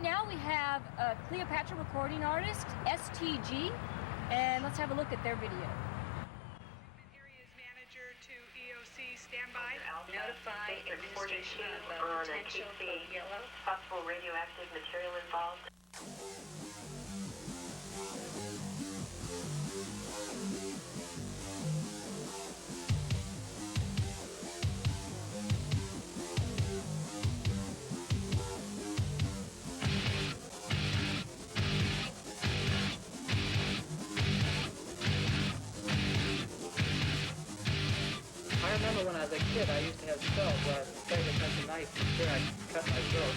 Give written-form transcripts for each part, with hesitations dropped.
right now we have a Cleopatra recording artist, STG, and let's have a look at their video. Areas manager to EOC standby. Notify administration of potential for yellow. Possible radioactive material involved. I remember when I was a kid, I used to have spells where I was afraid to touch a knife for fear I'd cut my throat.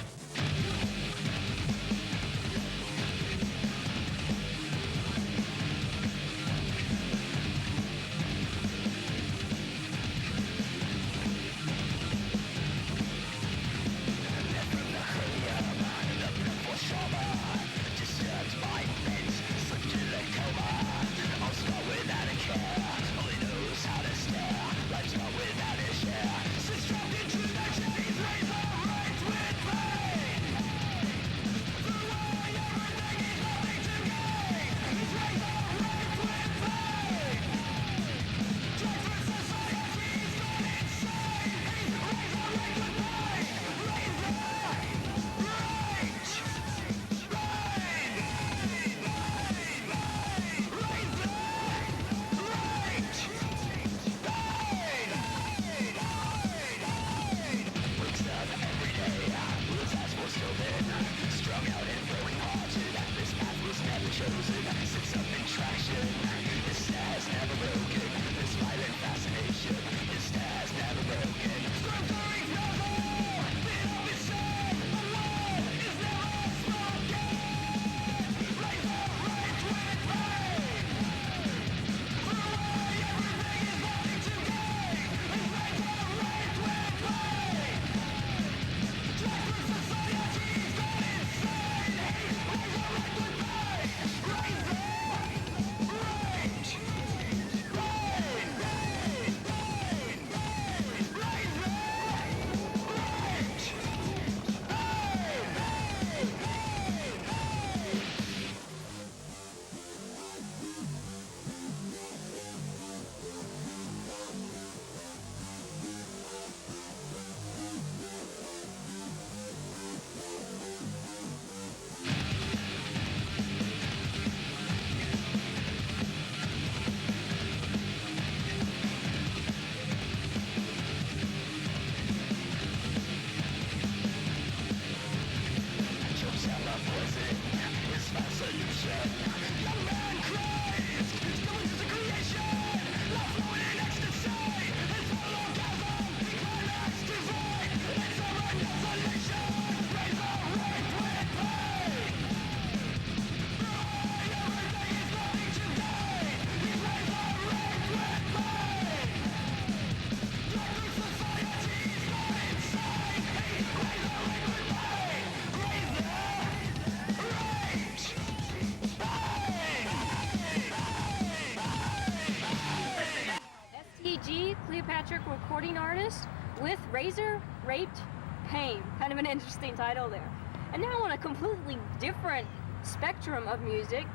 STG, Cleopatra recording artist with Razor Raped Pain. Kind of an interesting title there. And now on a completely different spectrum of music,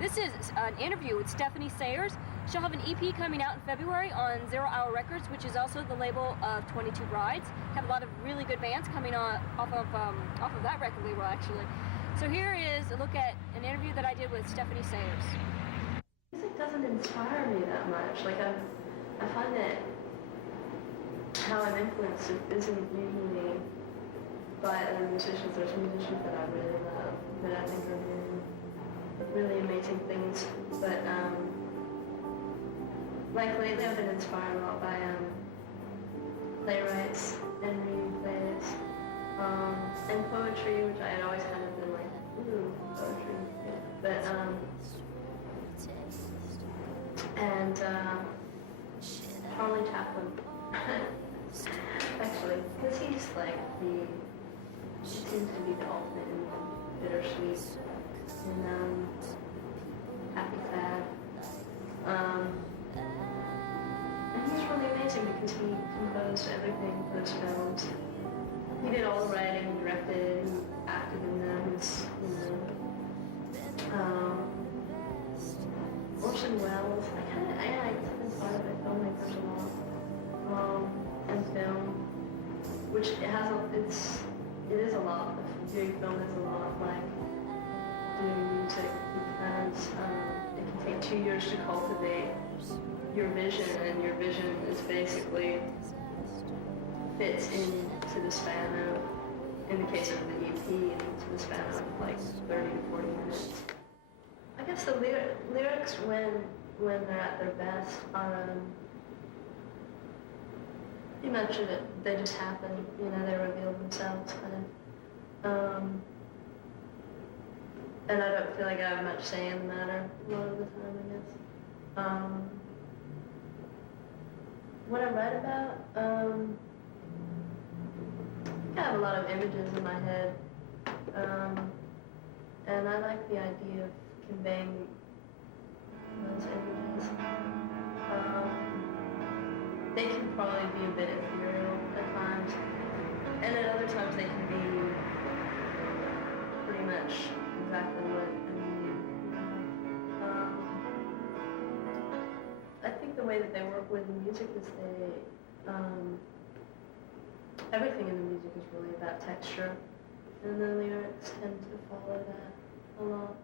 this is an interview with Stephanie Sayers. She'll have an EP coming out in February on Zero Hour Records, which is also the label of 22 Brides. Have a lot of really good bands coming on off of that record label, actually. So here is a look at an interview that I did with Stephanie Sayers. Music doesn't inspire me that much. Like I find that how I'm influenced isn't usually by other musicians. There's musicians that I really love that I think are doing really amazing things. But like lately, I've been inspired a lot by playwrights and reading plays and poetry, which I had always kind of been like, ooh, poetry. But and Charlie Chaplin, actually, because he's like he seems to be the ultimate in bittersweet and happy sad. And he's really amazing because he composed everything for those films. He did all the writing, directed, and acted in them. He's doing film is a lot like doing music because it can take 2 years to cultivate your vision, and your vision is basically fits into the span of, in the case of the EP, into the span of like 30 to 40 minutes. I guess the lyrics when they're at their best are, you mentioned it, they just happen, you know, they reveal themselves kind of. And I don't feel like I have much say in the matter a lot of the time, I guess. What I write about, I have a lot of images in my head, and I like the idea of conveying those images. They can probably be a bit ethereal at times, and at other times they can be pretty much exactly what I mean. I think the way that they work with the music is everything in the music is really about texture, and the lyrics tend to follow that a lot.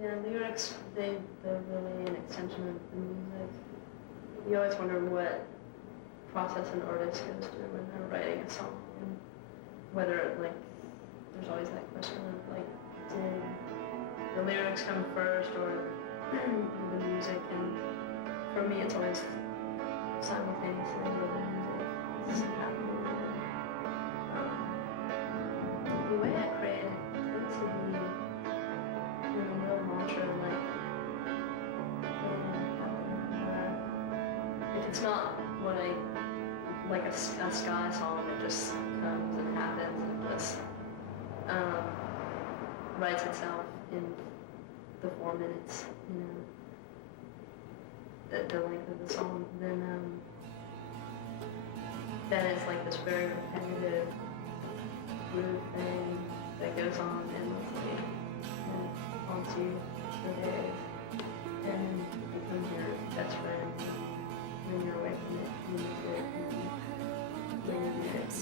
Yeah, lyrics, they're really an extension of the music. You always wonder what process an artist goes through when they're writing a song, and whether, like, there's always that question of, like, did the lyrics come first or the music? And for me, it's always simultaneously with the music. It's happening. The way I create it tends to be in a real mantra, like, if it's not what I, like a sky song, it just comes and happens and just writes itself in the 4 minutes, you know, the length of the song, then it's like this very repetitive groove thing that goes on endlessly and haunts you for days, and it becomes your best friend when you're away from it, when you do it, when you do it.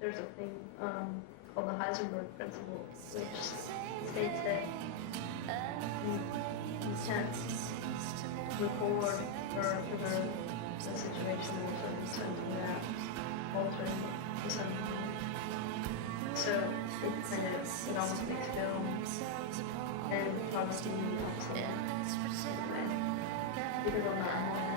There's a thing called the Heisenberg principle, which states that you can't record or preserve a situation or circumstance without altering it to some degree. So it almost makes film and photography opposite in a way, because I'm not home now.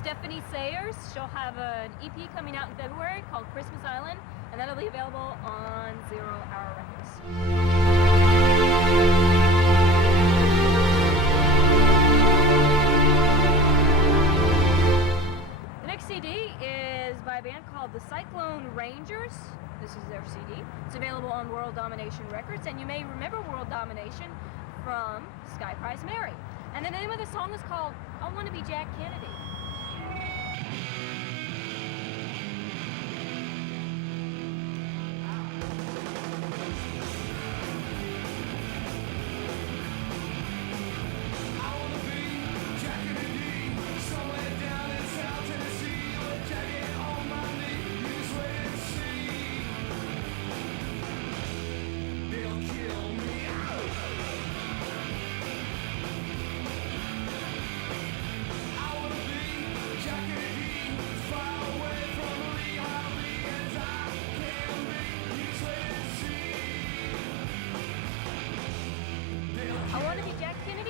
Stephanie Sayers, she'll have an EP coming out in February called Christmas Island, and that'll be available on 0 Hour Records. The next CD is by a band called the Cyclone Rangers. This is their CD. It's available on World Domination Records, and you may remember World Domination from Sky Prize Mary. And the name of the song is called I Want to Be Jack Kennedy.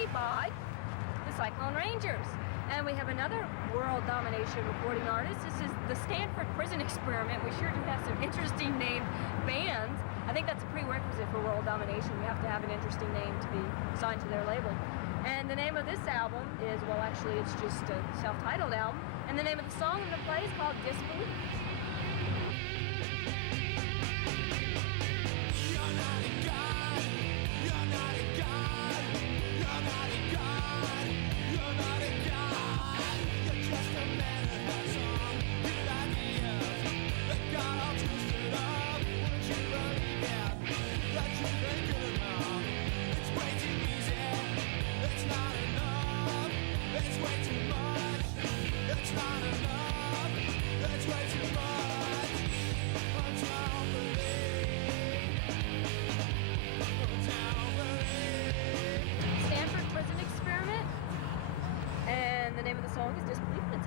By the Cyclone Rangers. And we have another World Domination recording artist. This is the Stanford Prison Experiment. We sure do have some interesting named bands. I think that's a prerequisite for World Domination. You have to have an interesting name to be signed to their label. And the name of this album is, well, actually it's just a self-titled album. And the name of the song I'm going to play is called Disbelief.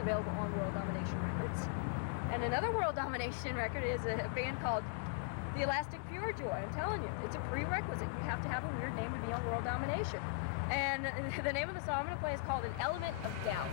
available on World Domination Records. And another World Domination record is a band called The Elastic Purejoy. I'm telling you, it's a prerequisite. You have to have a weird name to be on World Domination. And the name of the song I'm going to play is called An Element of Doubt.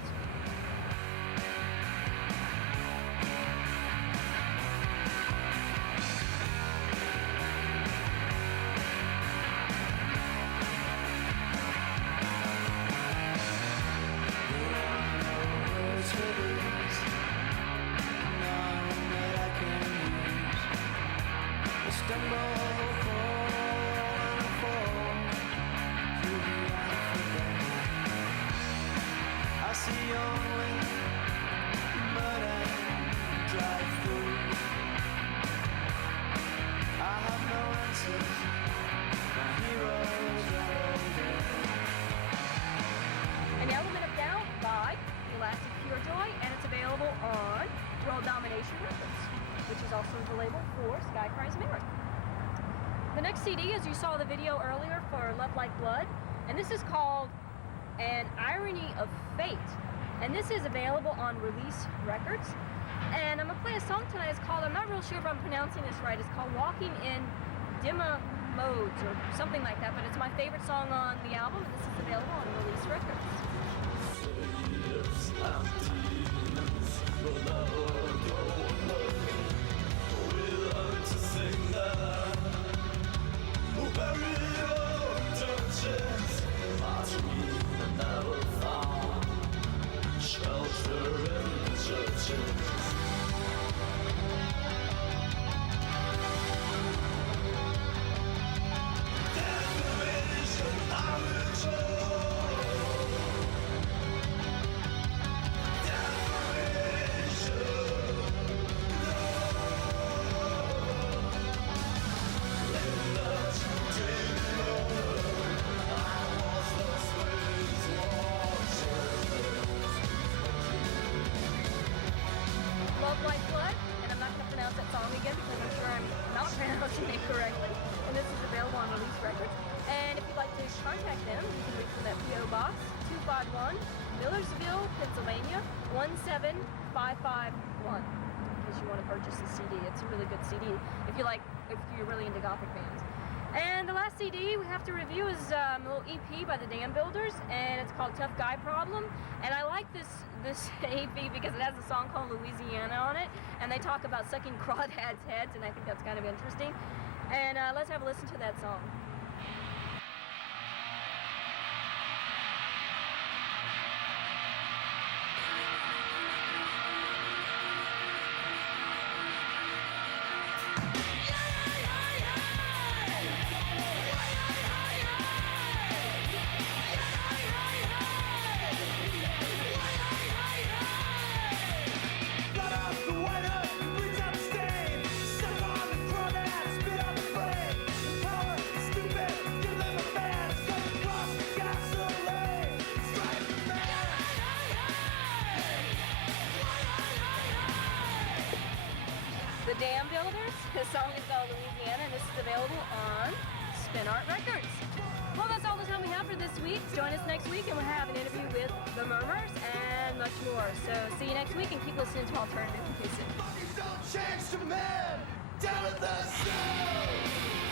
An Element of Doubt by Elastic Purejoy, and it's available on World Domination Records, which is also the label for Sky Cries Mary. The next CD, as you saw the video earlier, for Love Like Blood, and this is called An Irony of Fate, and this is available on Release Records. And I'm going to play a song tonight. It's called, I'm not real sure if I'm pronouncing this right, it's called Walking in Dimma Modes or something like that, but it's my favorite song on the album, and this is available on Release Records. Love Like Blood, and I'm not going to pronounce that song again because I'm sure I'm not pronouncing it correctly. And this is available on Release Records. And if you'd like to contact them, you can reach them at P.O. Box 251, Millersville, Pennsylvania 17551. In case you want to purchase the CD, it's a really good CD if you're really into Gothic bands. And the last CD we have to review is a little EP by the Dam Builders, and it's called Tough Guy Problem. And I like this EP because it has a song called Louisiana on it, and they talk about sucking crawdads' heads, and I think that's kind of interesting. And let's have a listen to that song. The Dam Builders. The song is called Louisiana, and this is available on Spin Art Records. Well, that's all the time we have for this week. Join us next week, and we'll have an interview with the Murmurs and much more. So see you next week, and keep listening to Alternative Inclusive. Don't change to men down at the south.